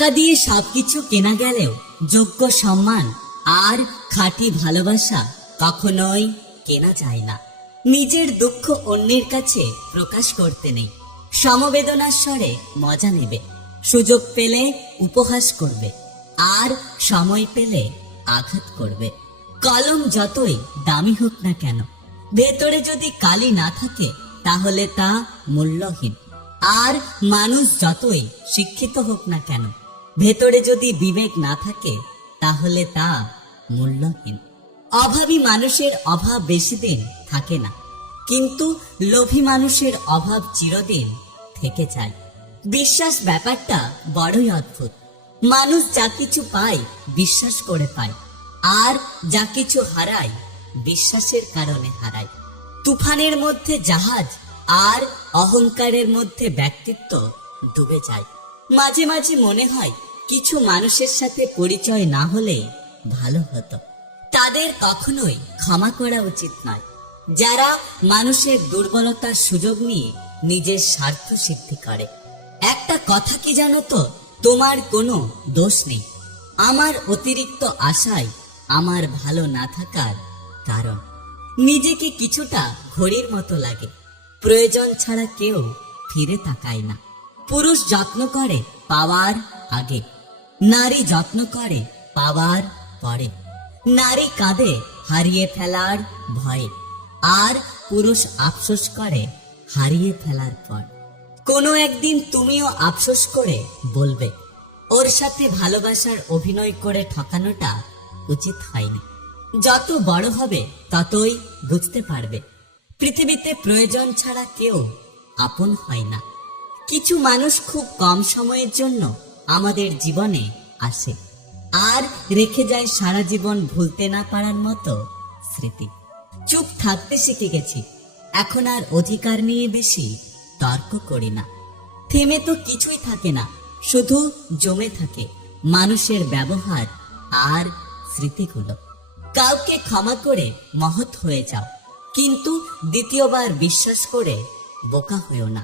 টাকা দিয়ে সবকিছু কেনা গেলেও যোগ্য সম্মান আর খাঁটি ভালোবাসা কখনোই কেনা যায় না। নিজের দুঃখ অন্যের কাছে প্রকাশ করতে নেই। সমবেদনার স্বরে মজা নেবে, সুযোগ পেলে উপহাস করবে, আর সময় পেলে আঘাত করবে। কলম যতই দামি হোক না কেন, ভেতরে যদি কালি না থাকে, তাহলে তা মূল্যহীন। আর মানুষ যতই শিক্ষিত হোক না কেন ভেতরে যদি বিবেক না থাকে, তাহলে তা মূল্যহীন। অভাবী মানুষের অভাব বেশি দিন থাকে না, কিন্তু লোভী মানুষের অভাব চিরদিন থেকে যায়। বিশ্বাস ব্যাপারটা বড়ই অদ্ভুত। মানুষ যা কিছু পায় বিশ্বাস করে পায়, আর যা কিছু হারায় বিশ্বাসের কারণে হারায়। তুফানের মধ্যে জাহাজ আর অহংকারের মধ্যে ব্যক্তিত্ব ডুবে যায়। মাঝে মাঝে মনে হয় কিছু মানুষের সাথে পরিচয় না হলে ভালো হতো। তাদের কখনোই ক্ষমা করা উচিত নয়। যারা মানুষের দুর্বলতার সুযোগ নিয়ে নিজের স্বার্থ সিদ্ধি করে। একটা কথা কি জানো তো? তোমার কোনো দোষ নেই। আমার অতিরিক্ত আশায় আমার ভালো না থাকার কারণ। নিজেকে কিছুটা ঘড়ির মতো লাগে। প্রয়োজন ছাড়া কেউ ফিরে তাকায় না। পুরুষ যত্ন করে পাওয়ার আগে নারী যত্ন করে, পাওয়ার পরে। নারী কাঁদে হারিয়ে ফেলার ভয়ে। আর পুরুষ আফসোস করে, হারিয়ে ফেলার পর। কোনো একদিন তুমিও আফসোস করে বলবে, ওর সাথে ভালোবাসার অভিনয় করে ঠকানোটা উচিত হয়নি। যত বড় হবে, ততই বুঝতে পারবে। পৃথিবীতে প্রয়োজন ছাড়া কেউ আপন হয় না। কিছু মানুষ খুব কম সময়ের জন্য আমাদের জীবনে আসে। আর রেখে যায় সারা জীবন ভুলতে না পারার মতো স্মৃতি। চুপ থাকতে শিখে গেছি। এখন আর অধিকার নিয়ে বেশি তর্ক করি না। থেমে তো কিছুই থাকে না, শুধু জমে থাকে মানুষের ব্যবহার আর স্মৃতিগুলো। কাউকে ক্ষমা করে মহৎ হয়ে যাও, কিন্তু দ্বিতীয়বার বিশ্বাস করে বোকা হয়েও না।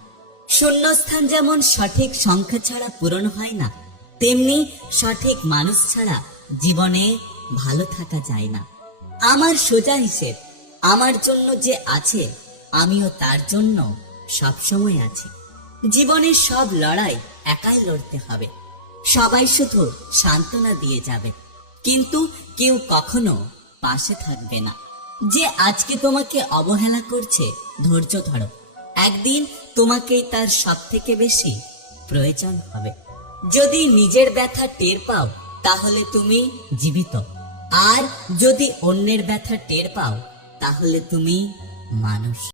শূন্যস্থান যেমন সঠিক সংখ্যা ছাড়া পূরণ হয় না, তেমনি সঠিক মানুষ ছাড়া জীবনে ভালো থাকা যায় না। আমার সোজা হিসেব, আমার জন্য যে আছে, আমিও তার জন্য সবসময় আছি। জীবনের সব লড়াই একাই লড়তে হবে। সবাই শুধু সান্ত্বনা দিয়ে যাবে, কিন্তু কেউ কখনো পাশে থাকবে না। যে আজকে তোমাকে অবহেলা করছে, ধৈর্য ধরো। একদিন তোমাকেই তার সব থেকে বেশি প্রয়োজন হবে। যদি নিজের ব্যথা টের পাও, তাহলে তুমি জীবিত। আর যদি অন্যের ব্যথা টের পাও, তাহলে তুমি মানুষ।